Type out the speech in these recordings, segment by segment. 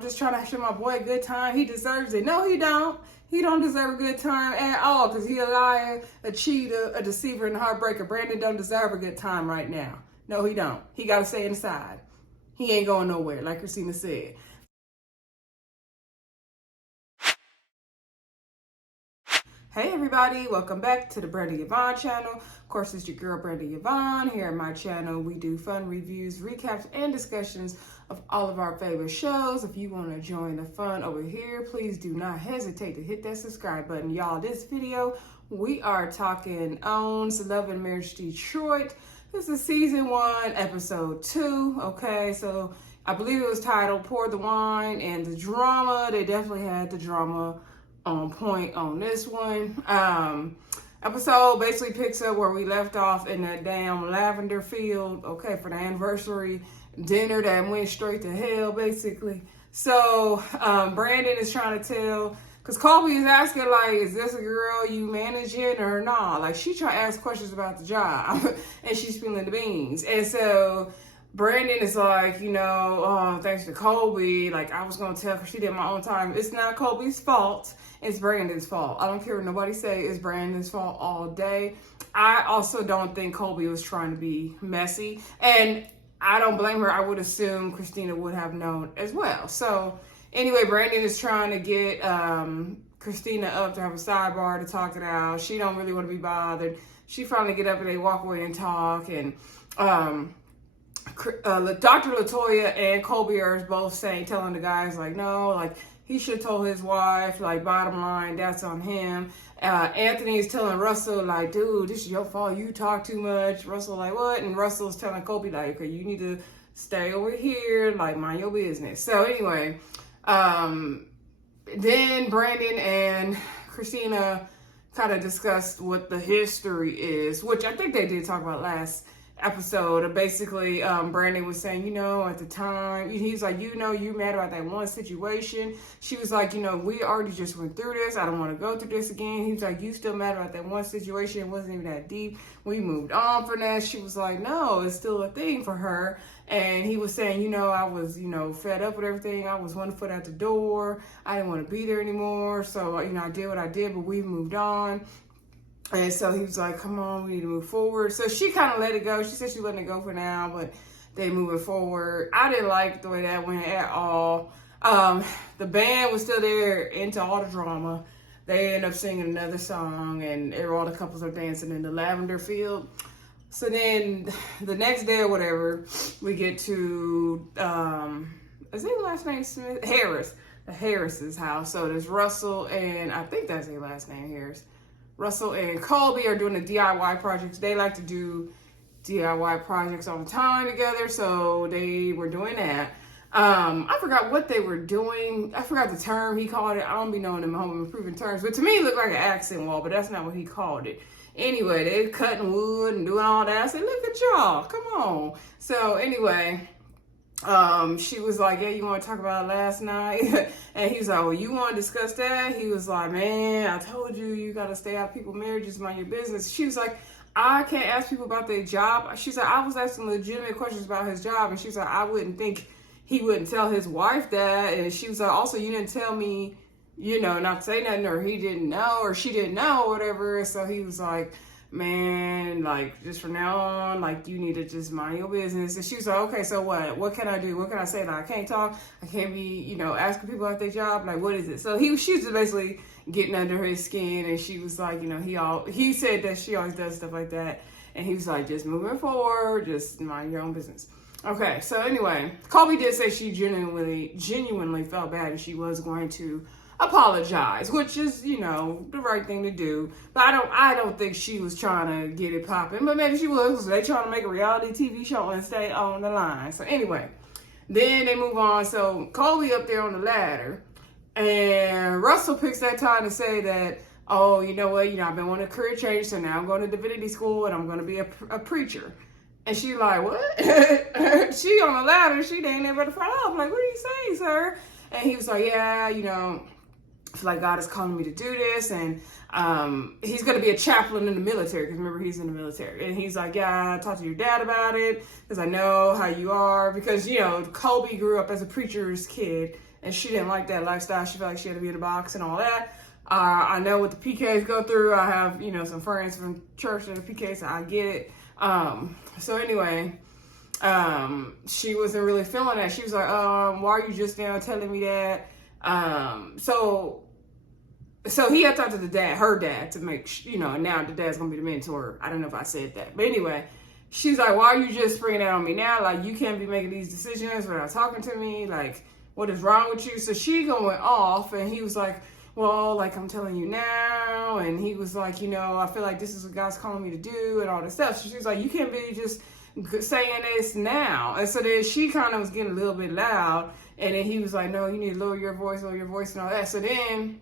Just trying to show my boy a good time. He deserves it. No, he don't. He don't deserve a good time at all because he a liar, a cheater, a deceiver, and a heartbreaker. Brandon don't deserve a good time right now. No, he don't. He got to stay inside. He ain't going nowhere, like Kristina said. Hey everybody, welcome back to the Brandi Yvonne channel. Of course, it's your girl Brandi Yvonne. Here on my channel, we do fun reviews, recaps, and discussions of all of our favorite shows. If you want to join the fun over here, please do not hesitate to hit that subscribe button. Y'all, this video, we are talking Owns Love and Marriage Detroit. This is season 1, episode 2. Okay, so I believe it was titled Pour the Wine, and the drama, they definitely had the drama on point on this one. Episode basically picks up where we left off in that damn lavender field, okay, for the anniversary dinner that went straight to hell, basically. So Brandon is trying to tell, because Kolby is asking, like, is this a girl you managing or not? Like, she trying to ask questions about the job, and she's spilling the beans. And so Brandon is like, you know, thanks to Kolby, like, I was going to tell her she did my own time. It's not Kolby's fault. It's Brandon's fault. I don't care what nobody say. It's Brandon's fault all day. I also don't think Kolby was trying to be messy. And I don't blame her. I would assume Kristina would have known as well. So anyway, Brandon is trying to get Kristina up to have a sidebar to talk it out. She don't really want to be bothered. She finally get up and they walk away and talk. And Dr. Latoya and Kolby are both telling the guys, like, no, like, he should have told his wife, like, bottom line, that's on him. Anthony is telling Russell, like, dude, this is your fault. You talk too much. Russell, like, what? And Russell's telling Kolby, like, okay, you need to stay over here, like, mind your business. So anyway, then Brandon and Kristina kind of discussed what the history is, which I think they did talk about last episode. Basically, Brandon was saying, you know, at the time, he's like, you know, you mad about that one situation. She was like, you know, we already just went through this. I don't want to go through this again. He was like, you still mad about that one situation. It wasn't even that deep. We moved on from that. She was like, no, it's still a thing for her. And he was saying, you know, I was, you know, fed up with everything. I was 1 foot out the door. I didn't want to be there anymore. So, you know, I did what I did, but we've moved on. And so he was like, come on, we need to move forward. So she kind of let it go. She said she letting it go for now, but they moving forward. I didn't like the way that went at all. The band was still there into all the drama. They ended up singing another song, and all the couples are dancing in the lavender field. So then the next day or whatever, we get to, is his last name Smith? Harris. The Harris's house. So there's Russell, and I think that's his last name, Harris. Russell and Kolby are doing the DIY projects. They like to do DIY projects all the time together, so they were doing that. I forgot what they were doing. I forgot the term he called it. I don't be knowing them home improvement terms, but to me it looked like an accent wall, but that's not what he called it. Anyway, they cutting wood and doing all that. I said, look at y'all, come on. So anyway, she was like, yeah, you want to talk about last night? And he was like, well, you want to discuss that? He was like, man, I told you, you got to stay out of people's marriages, mind your business. She was like, I can't ask people about their job. She said, I was asking legitimate questions about his job. And she said, I wouldn't think he wouldn't tell his wife that. And she was like, also, you didn't tell me, you know, not to say nothing, or he didn't know, or she didn't know, or whatever. So he was like, man, like, just from now on, like, you need to just mind your business. And she was like, okay, so what can I do? What can I say? Like, I can't talk. I can't be, you know, asking people about their job. Like, what is it? So she was just basically getting under his skin. And she was like, you know, he said that she always does stuff like that. And he was like, just moving forward, just mind your own business. Okay, so anyway, Kolby did say she genuinely felt bad, and she was going to apologize, which is, you know, the right thing to do. But I don't think she was trying to get it popping, but maybe she was, because they trying to make a reality TV show and stay on the line. So anyway, then they move on. So Kolby up there on the ladder, and Russell picks that time to say that, oh, you know what, you know, I've been wanting a career change, so now I'm going to divinity school and I'm going to be a preacher. And she like, what? She on the ladder, she ain't never to fall off. Like, what are you saying, sir? And he was like, yeah, you know, I feel like God is calling me to do this. And he's going to be a chaplain in the military, because remember, he's in the military. And he's like, yeah, I talked to your dad about it, because I know how you are. Because, you know, Kolby grew up as a preacher's kid, and she didn't like that lifestyle. She felt like she had to be in a box and all that. I know what the PKs go through. I have, you know, some friends from church that are PKs, so I get it. So anyway, she wasn't really feeling that. She was like, why are you just now telling me that? So he had talked to her dad, to make, you know, and now the dad's gonna be the mentor. I don't know if I said that, but anyway, she's like, why are you just bringing that on me now? Like, you can't be making these decisions without talking to me. Like, what is wrong with you? So she going off, and he was like, well, like, I'm telling you now. And he was like, you know, I feel like this is what God's calling me to do and all this stuff. So she was like, you can't be just saying this now. And so then she kind of was getting a little bit loud. And then he was like, no, you need to lower your voice and all that. So then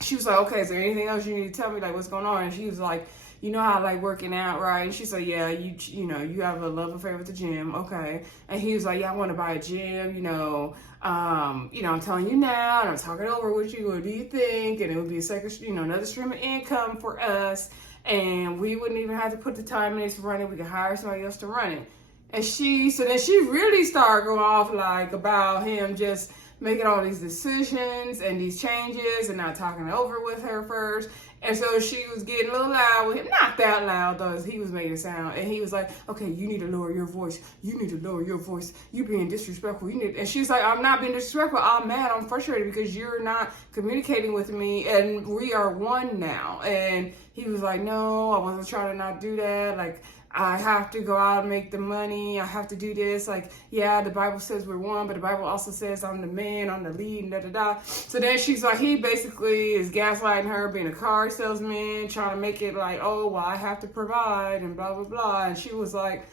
she was like, okay, is there anything else you need to tell me? Like, what's going on? And she was like, you know how I like working out, right? And she said, yeah, you know, you have a love affair with the gym. Okay. And he was like, yeah, I want to buy a gym, you know, I'm telling you now, and I'm talking over with you. What do you think? And it would be a second, you know, another stream of income for us. And we wouldn't even have to put the time in it to run it. We could hire somebody else to run it. And so then she really started going off like about him just making all these decisions and these changes and not talking it over with her first. And so she was getting a little loud with him. Not that loud, though, as he was making it sound. And he was like, okay, you need to lower your voice. You need to lower your voice. You being disrespectful. And she's like, I'm not being disrespectful. I'm mad. I'm frustrated because you're not communicating with me. And we are one now. And he was like, no, I wasn't trying to not do that. Like, I have to go out and make the money. I have to do this. Like, yeah, the Bible says we're one, but the Bible also says I'm the man, I'm the lead, and da-da-da. So then she's like, he basically is gaslighting her, being a car salesman, trying to make it like, oh, well, I have to provide, and blah, blah, blah. And she was like,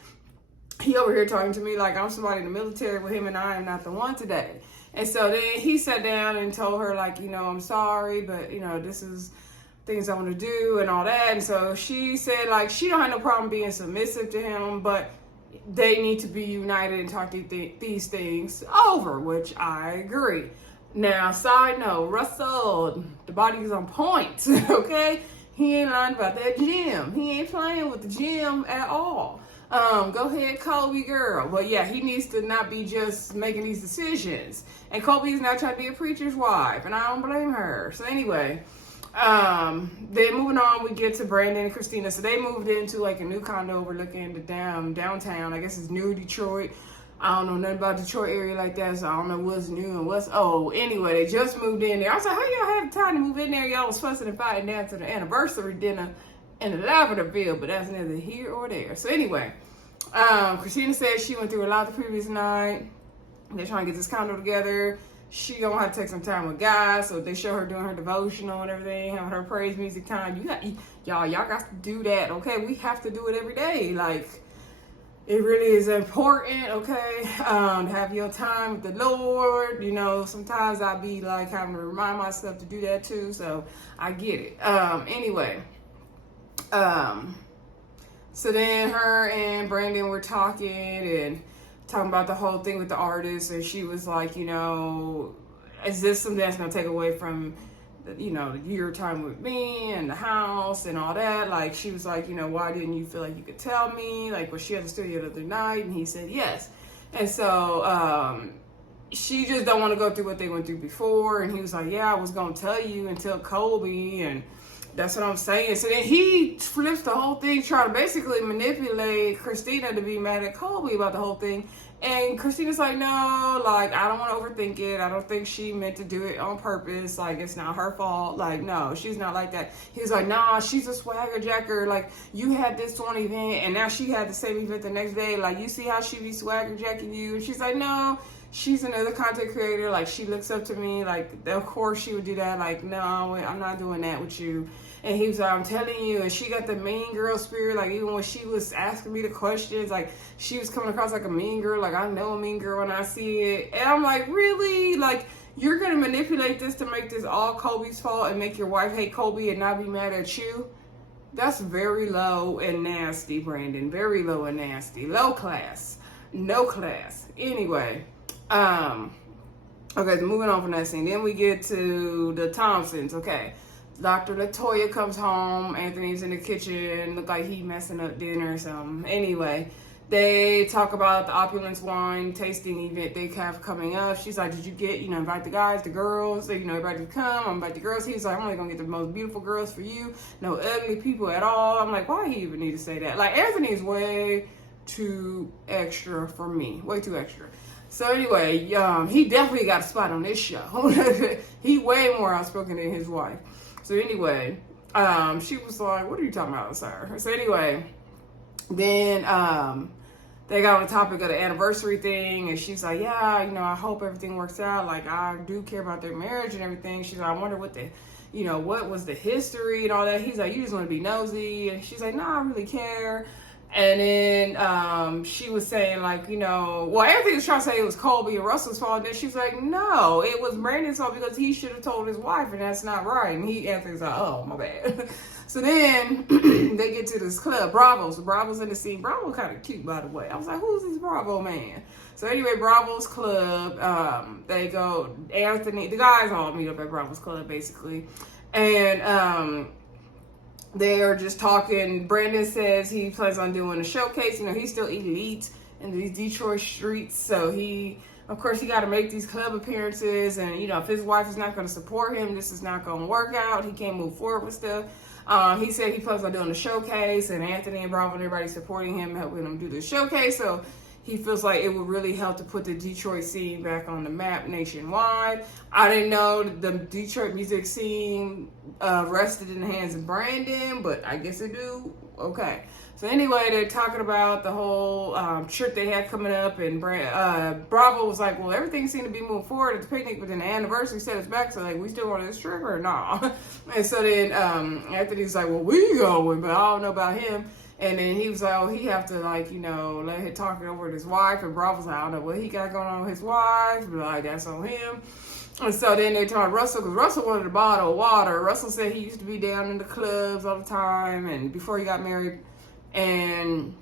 he over here talking to me like I'm somebody in the military with him, and I am not the one today. And so then he sat down and told her, like, you know, I'm sorry, but, you know, this is things I want to do and all that. And so she said, like, she don't have no problem being submissive to him, but they need to be united and talk these things over, which I agree. Now, side note, Russell, the body is on point, okay? He ain't lying about that gym. He ain't playing with the gym at all. Go ahead, Kolby girl. But yeah, he needs to not be just making these decisions. And Kolby's not trying to be a preacher's wife, and I don't blame her. So anyway, then moving on, we get to Brandon and Kristina. So they moved into like a new condo overlooking the downtown. I guess it's New Detroit. I don't know nothing about Detroit area like that, so I don't know what's new and what's old. Anyway, they just moved in there. I was like, how y'all have time to move in there? Y'all was fussing and fighting down to the anniversary dinner in the Lavenderville, but that's neither here or there. So anyway, Kristina said she went through a lot the previous night. They're trying to get this condo together. She gonna have to take some time with God, so they show her doing her devotional and everything, having her praise music time. Y'all got to do that, okay? We have to do it every day. Like, it really is important, okay? To have your time with the Lord. You know, sometimes I be like having to remind myself to do that too, so I get it. Anyway, so then her and Brandon were talking about the whole thing with the artist, and she was like, you know, is this something that's gonna take away from your time with me and the house and all that? Like, she was like, you know, why didn't you feel like you could tell me? Like, was she at the studio the other night? And he said yes. And so she just don't want to go through what they went through before. And he was like, yeah, I was gonna tell you and tell Kolby, and that's what I'm saying. So then he flips the whole thing, trying to basically manipulate Kristina to be mad at Kolby about the whole thing. And Kristina's like, no, like, I don't want to overthink it. I don't think she meant to do it on purpose. Like, it's not her fault. Like, no, she's not like that. He's like, nah, she's a swagger jacker. Like, you had this one event, and now she had the same event the next day. Like, you see how she be swagger jacking you? And she's like, no, she's another content creator. Like, she looks up to me. Like, of course she would do that. Like, no, I'm not doing that with you. And he was like, I'm telling you. And she got the mean girl spirit. Like, even when she was asking me the questions, like, she was coming across like a mean girl. Like, I know a mean girl when I see it. And I'm like, really? Like, you're going to manipulate this to make this all Kolby's fault and make your wife hate Kolby and not be mad at you? That's very low and nasty, Brandon. Very low and nasty. Low class. No class. Anyway. Okay, moving on from that scene. Then we get to the Thompsons. Okay. Dr. Latoya comes home. Anthony's in the kitchen. Look like he messing up dinner or something. Anyway, They talk about the Opulence wine tasting event they have coming up. She's like, did you get, invite the guys, the girls, everybody to come. I'm invite the girls. He's like, I'm only going to get the most beautiful girls for you. No ugly people at all. I'm like, why he even need to say that? Like, Anthony's way too extra for me. Way too extra. So anyway, he definitely got a spot on this show. He way more outspoken than his wife. So anyway, she was like, what are you talking about, sir? So anyway, then they got on the topic of the anniversary thing, and she's like, yeah, I hope everything works out. Like, I do care about their marriage and everything. She's like, I wonder what what was the history and all that. He's like, you just want to be nosy. And she's like, no, I really care. And then she was saying, like, well, Anthony was trying to say it was Kolby and Russell's fault. And then she was like, no, it was Brandon's fault because he should have told his wife, and that's not right. And Anthony's like, oh, my bad. So then they get to this club, Bravo's. Bravo's in the scene. Bravo kind of cute, by the way. I was like, who's this Bravo man? So anyway, Bravo's club, they go, Anthony, the guys all meet up at Bravo's club, basically. And they are just talking. Brandon says he plans on doing a showcase. He's still elite in these Detroit streets. So of course, he got to make these club appearances. And, if his wife is not going to support him, this is not going to work out. He can't move forward with stuff. He said he plans on doing a showcase, and Anthony and Bravo and everybody supporting him, helping him do the showcase. So he feels like it would really help to put the Detroit scene back on the map nationwide. I didn't know the Detroit music scene rested in the hands of Brandon, but I guess it do. Okay. So anyway, they're talking about the whole trip they had coming up, and Bravo was like, well, everything seemed to be moving forward at the picnic, but then the anniversary set us back, so like, we still on this trip or nah? And so then Anthony's like, well, we going, but I don't know about him. And then he was like, oh, he have to, like, let him talk it over with his wife. And Bravo's like, I don't know what he got going on with his wife, but like, that's on him. And so then they told Russell, because Russell wanted a bottle of water. Russell said he used to be down in the clubs all the time, and before he got married, and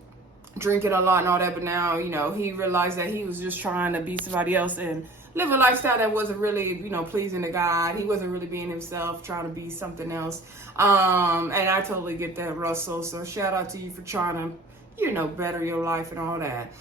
drinking a lot and all that. But now, he realized that he was just trying to be somebody else and live a lifestyle that wasn't really, pleasing to God. He wasn't really being himself, trying to be something else. And I totally get that, Russell. So shout out to you for trying to, better your life and all that.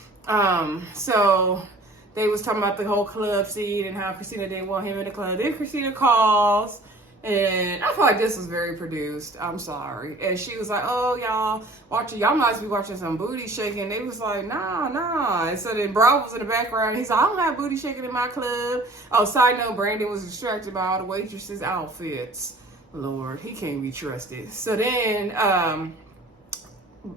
So they was talking about the whole club scene and how Kristina didn't want him in the club. Then Kristina calls, and I feel like this was very produced. I'm sorry. And she was like, oh, y'all might be watching some booty shaking. They was like, nah. And so then Bravo was in the background. He's like, I don't have booty shaking in my club. Oh, side note, Brandon was distracted by all the waitresses' outfits. Lord, he can't be trusted. So then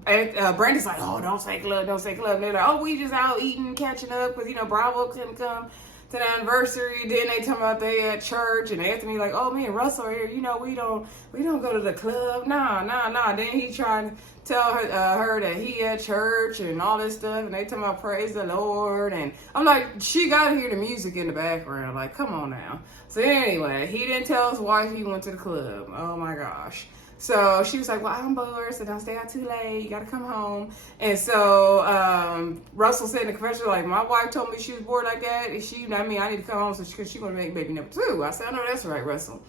Brandon's like, oh, don't say club. And they're like, oh, we just out eating, catching up, because, Bravo couldn't come to the anniversary. Then they talking about they at church, and Anthony like, oh, me and Russell are here, we don't go to the club. Nah. Then he trying to tell her that he at church and all this stuff, and they talking about praise the Lord, and I'm like, she gotta hear the music in the background, like, come on now. So anyway, he didn't tell his wife he went to the club. Oh my gosh. So she was like, well, I'm bored, so don't stay out too late. You got to come home. And so Russell said in the confessional, like, my wife told me she was bored like that. And I need to come home because she's going to make baby number 2. I said, I know that's right, Russell.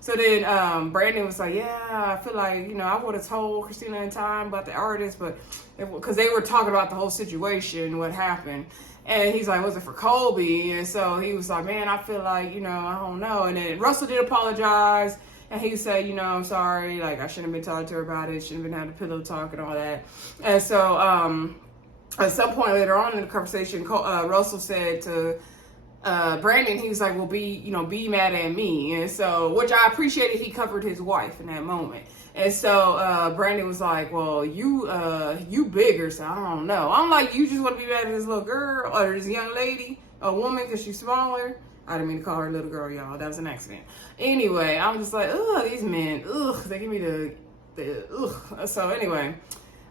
So then Brandon was like, yeah, I feel like, I would have told Kristina in time about the artist, but because they were talking about the whole situation, what happened. And he's like, was it for Kolby? And so he was like, man, I feel like, I don't know. And then Russell did apologize. And he said, I'm sorry, like, I shouldn't have been talking to her about it. Shouldn't have been having the pillow talk and all that. And so at some point later on in the conversation, Russell said to Brandon, he was like, well, be mad at me. And so, which I appreciated, he covered his wife in that moment. And so Brandon was like, well, you bigger, so I don't know. I'm like, you just want to be mad at this little girl or this young lady, a woman, because she's smaller? I didn't mean to call her a little girl, y'all. That was an accident. Anyway, I'm just like, ugh, these men, they give me the ugh. So anyway,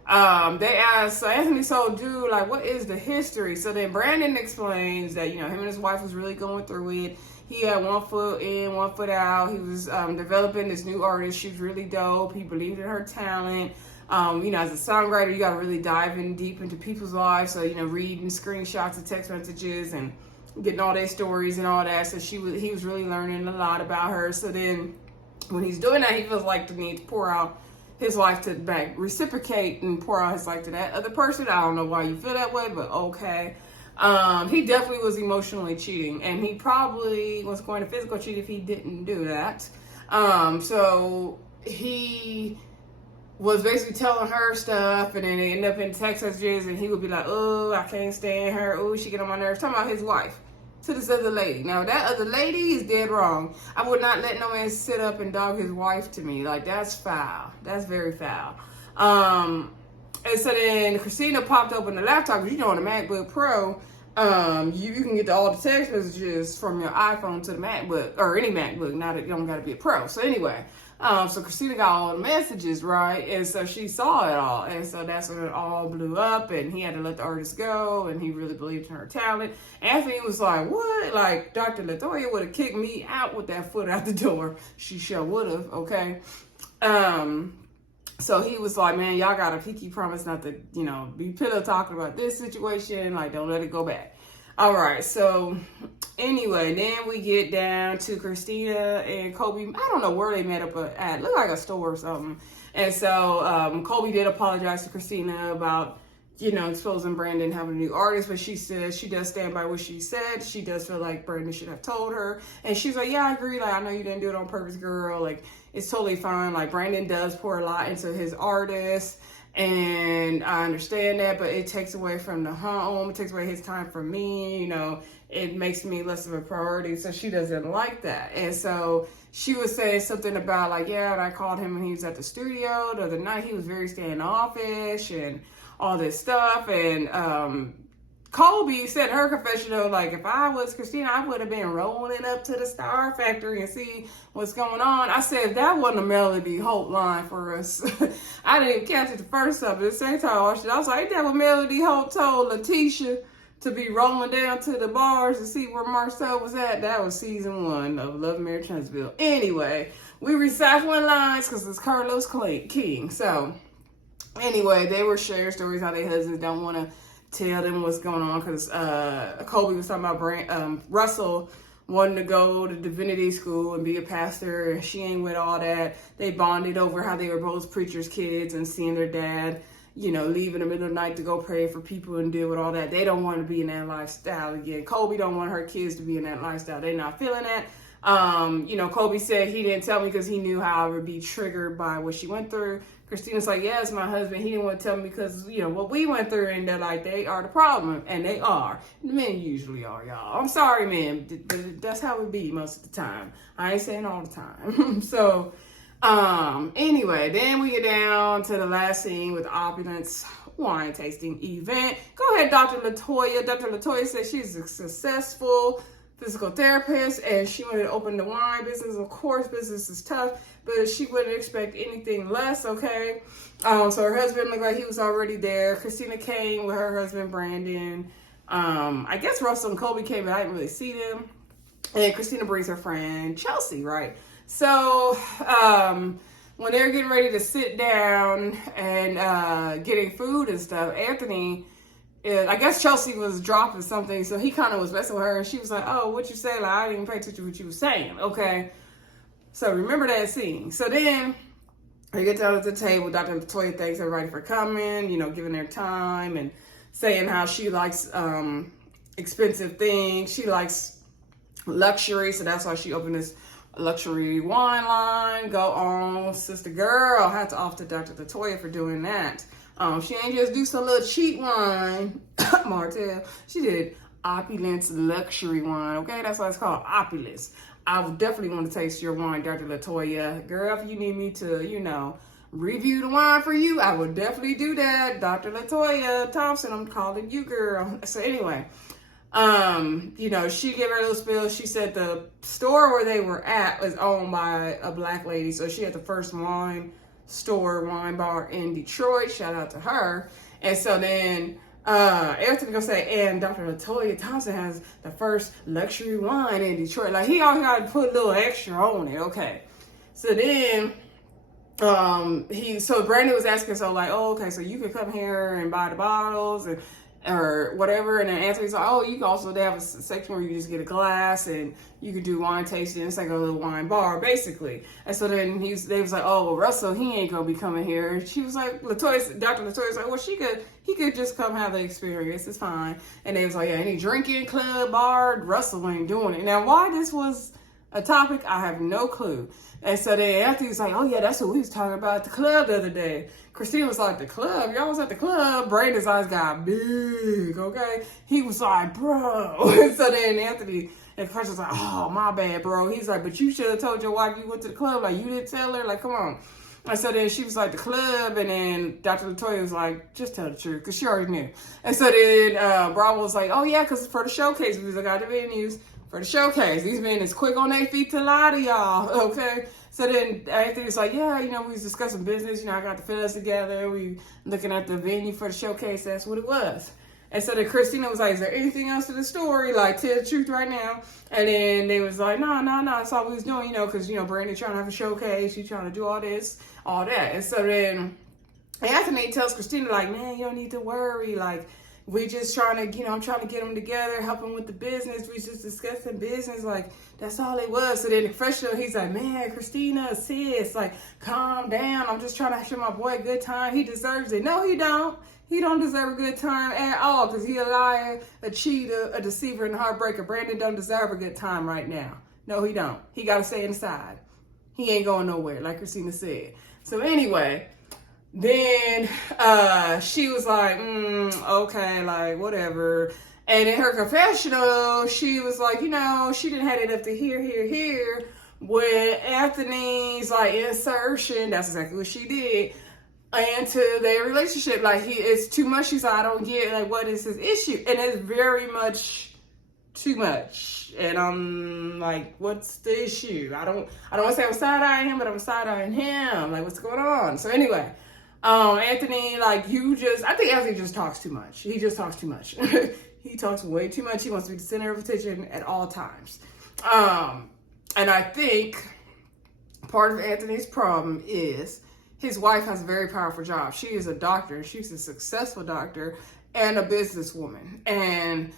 they asked, so Anthony told dude, like, what is the history? So then Brandon explains that, him and his wife was really going through it. He had one foot in, one foot out. He was developing this new artist. She was really dope. He believed in her talent. As a songwriter, you got to really dive in deep into people's lives. So, reading screenshots of text messages and getting all their stories and all that. So he was really learning a lot about her. So then when he's doing that, he feels like the need to pour out his life to back, reciprocate and pour out his life to that other person. I don't know why you feel that way, but okay. He definitely was emotionally cheating, and he probably was going to physical cheat if he didn't do that. So he was basically telling her stuff, and then it ended up in text messages, and he would be like, oh, I can't stand her. Oh, she get on my nerves. Talking about his wife to this other lady. Now, that other lady is dead wrong. I would not let no man sit up and dog his wife to me. Like, that's foul. That's very foul. And so then Kristina popped open the laptop, because you know on the MacBook Pro, you can get all the text messages from your iPhone to the MacBook, or any MacBook, not that you don't got to be a Pro. So anyway, so Kristina got all the messages, right? And so she saw it all. And so that's when it all blew up, and he had to let the artist go, and he really believed in her talent. Anthony was like, what? Like, Dr. Latoya would have kicked me out with that foot out the door. She sure would have, okay? So he was like, man, y'all got a pinky promise not to, be pillow talking about this situation. Like, don't let it go back. All right. So anyway, then we get down to Kristina and Kolby. I don't know where they met up at. Looked like a store or something. And so Kolby did apologize to Kristina about, exposing Brandon having a new artist. But she said she does stand by what she said. She does feel like Brandon should have told her. And she's like, yeah, I agree. Like, I know you didn't do it on purpose, girl. Like, it's totally fine. Like, Brandon does pour a lot into his artist, and I understand that, but it takes away from the home. It takes away his time from me. It makes me less of a priority. So she doesn't like that. And so she was saying something about, like, yeah, and I called him when he was at the studio the other night. He was very standoffish and all this stuff. And Kolby said in her confessional, like, if I was Kristina, I would have been rolling up to the Star Factory and see what's going on. I said, that wasn't a Melody Hope line for us. I didn't even catch it the first time, but at the same time I watched it, I was like, ain't that what Melody Hope told Letitia to be rolling down to the bars to see where Marcel was at? That was season 1 of Love, Marriage, Huntsville. Anyway, we recycling lines because it's Carlos King. So anyway, they were sharing stories how their husbands don't want to tell them what's going on, because Kolby was talking about Russell wanting to go to divinity school and be a pastor, and she ain't with all that. They bonded over how they were both preachers' kids and seeing their dad, leave in the middle of the night to go pray for people and deal with all that. They don't want to be in that lifestyle again. Kolby don't want her kids to be in that lifestyle. They're not feeling that. Kolby said he didn't tell me because he knew how I would be triggered by what she went through. Christina's like, yeah, it's my husband. He didn't want to tell me because, what we went through, and they're like, they are the problem. And they are. The men usually are, y'all. I'm sorry, man, but that's how it be most of the time. I ain't saying all the time. So, anyway, then we get down to the last scene with the Opulence wine tasting event. Go ahead, Dr. Latoya. Dr. Latoya said she's a successful physical therapist, and she wanted to open the wine business. Of course, business is tough, but she wouldn't expect anything less, okay? So her husband looked like he was already there. Kristina came with her husband, Brandon. I guess Russell and Kolby came, but I didn't really see them. And Kristina brings her friend, Chelsea, right? So when they're getting ready to sit down and getting food and stuff, Anthony, I guess Chelsea was dropping something, so he kind of was messing with her, and she was like, oh, what you say? Like, I didn't even pay attention to what you were saying, okay? So remember that scene. So then they get down at the table. Dr. Latoya thanks everybody for coming, giving their time and saying how she likes expensive things. She likes luxury, so that's why she opened this luxury wine line. Go on, sister girl. Hats off to Dr. Latoya for doing that. She ain't just do some little cheap wine, Martell. She did Opulence luxury wine, okay? That's why it's called Opulence. I would definitely want to taste your wine, Dr. Latoya. Girl, if you need me to, review the wine for you, I would definitely do that. Dr. Latoya Thompson, I'm calling you, girl. So anyway, she gave her a little spiel. She said the store where they were at was owned by a black lady. So she had the first wine bar in Detroit. Shout out to her. And so then Anthony gonna say, and Dr. Latoya Thompson has the first luxury wine in Detroit. Like, he always got to put a little extra on it, okay? So then so Brandon was asking, so like, oh, okay, so you can come here and buy the bottles, and or whatever. And then Anthony's like, oh, you can also, they have a section where you just get a glass and you can do wine tasting. It's like a little wine bar, basically. And so then they was like, oh, well, Russell, he ain't gonna be coming here. And she was like, Dr. Latoya's like, well, he could just come have the experience. It's fine. And they was like, yeah, any drinking club, bar, Russell ain't doing it. Now, why this was a topic, I have no clue. And so then Anthony's like, oh yeah, that's what we was talking about at the club the other day. Kristina was like, the club? Y'all was at the club? Brandon's eyes got big, okay? He was like, bro. And so then Anthony and Kristina was like, oh, my bad, bro. He's like, but you should have told your wife you went to the club. Like, you didn't tell her? Like, come on. And so then she was like, the club. And then Dr. Latoya was like, just tell the truth, because she already knew. And so then Bravo was like, oh, yeah, because for the showcase, we was like, got the venues for the showcase. These men is quick on their feet to lie to y'all, okay? So then Anthony's like, yeah, you know, we was discussing business. You know, I got the fellas together. We looking at the venue for the showcase. That's what it was. And so then Kristina was like, is there anything else to the story? Like, tell the truth right now. And then they was like, no, that's all we was doing, you know, because, you know, Brandon trying to have a showcase. She trying to do all this, all that. And so then Anthony tells Kristina, like, man, you don't need to worry. Like, we just trying to, you know, I'm trying to get them together, helping with the business. We just discussing business. Like, that's all it was. So then the professional, he's like, man, Kristina, sis, like, calm down. I'm just trying to show my boy a good time. He deserves it. No, he don't. He don't deserve a good time at all, because he a liar, a cheater, a deceiver, and a heartbreaker. Brandon don't deserve a good time right now. No, he don't. He got to stay inside. He ain't going nowhere, like Kristina said. So anyway, then she was like, okay, like, whatever. And in her confessional, she was like, you know, she didn't have it up to here, with Anthony's, like, insertion. That's exactly what she did into their relationship. Like, it's too much. She's like, I don't get, like, what is his issue? And it's very much too much. And I'm like, what's the issue? I don't want to say I'm side-eyeing him, but I'm side-eyeing him. Like, what's going on? So anyway, Anthony, like, I think Anthony just talks too much. He just talks too much. He talks way too much. He wants to be the center of attention at all times. And I think part of Anthony's problem is his wife has a very powerful job. She is a doctor. She's a successful doctor and a businesswoman. And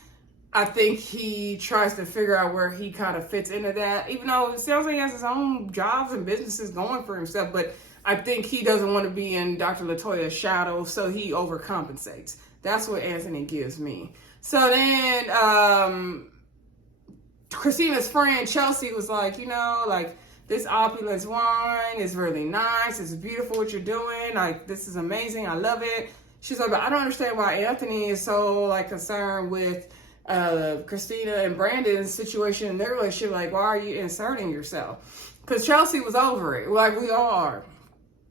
I think he tries to figure out where he kind of fits into that, even though it sounds like he has his own jobs and businesses going for himself. But I think he doesn't want to be in Dr. Latoya's shadow, so he overcompensates. That's what Anthony gives me. So then Kristina's friend Chelsea was like, you know, like, this Opulence wine is really nice. It's beautiful what you're doing. Like, this is amazing. I love it. She's like, but I don't understand why Anthony is so, like, concerned with Kristina and Brandon's situation in their relationship. Like, why are you inserting yourself? Because Chelsea was over it. Like, we all are.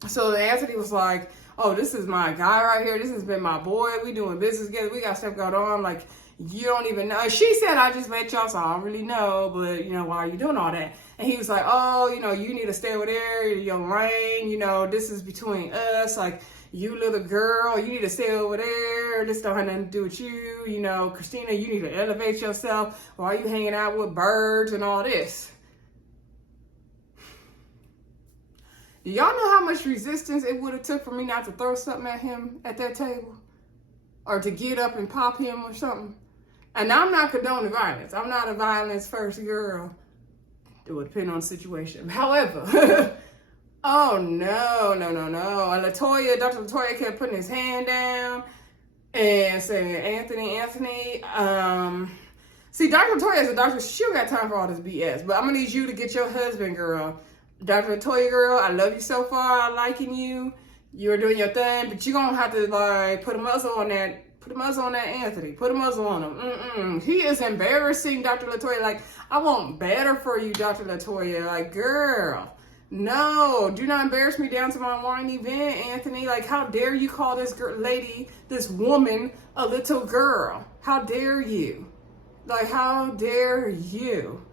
So Anthony was like, oh, this is my guy right here. This has been my boy. We doing business together. We got stuff going on. Like, you don't even know. She said, I just met y'all, so I don't really know. But, you know, why are you doing all that? And he was like, oh, you know, you need to stay over there, your lane. You know, this is between us. Like, you little girl, you need to stay over there. This don't have nothing to do with you. You know, Kristina, you need to elevate yourself. Why are you hanging out with birds and all this? Do y'all know how much resistance it would have took for me not to throw something at him at that table? Or to get up and pop him or something? And I'm not condoning violence. I'm not a violence first girl. It would depend on the situation. However, oh no. And Latoya, Dr. Latoya kept putting his hand down and saying, Anthony. See, Dr. Latoya is a doctor. She don't got time for all this BS. But I'm going to need you to get your husband, girl. Dr. Latoya, girl, I love you so far. I'm liking you. You're doing your thing. But you're going to have to, like, put a muzzle on that. Put a muzzle on that Anthony. Put a muzzle on him. He is embarrassing, Dr. Latoya. Like, I want better for you, Dr. Latoya. Like, girl, no. Do not embarrass me down to my wine event, Anthony. Like, how dare you call this lady, this woman, a little girl? How dare you? Like, how dare you?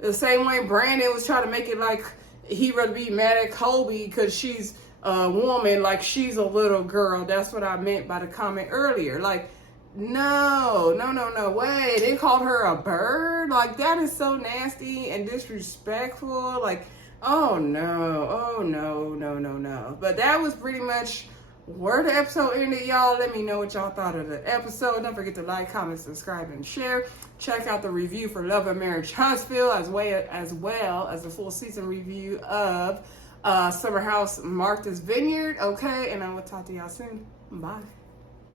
The same way Brandon was trying to make it like he'd rather be mad at Kolby because she's a woman, like she's a little girl. That's what I meant by the comment earlier. Like, no way. They called her a bird. Like, that is so nasty and disrespectful. Like, oh no. But that was pretty much where the episode ended, y'all. Let me know what y'all thought of the episode. Don't forget to like, comment, subscribe, and share. Check out the review for Love and Marriage Huntsville, as well as the full season review of Summer House Martha's Vineyard. Okay, and I will talk to y'all soon. Bye.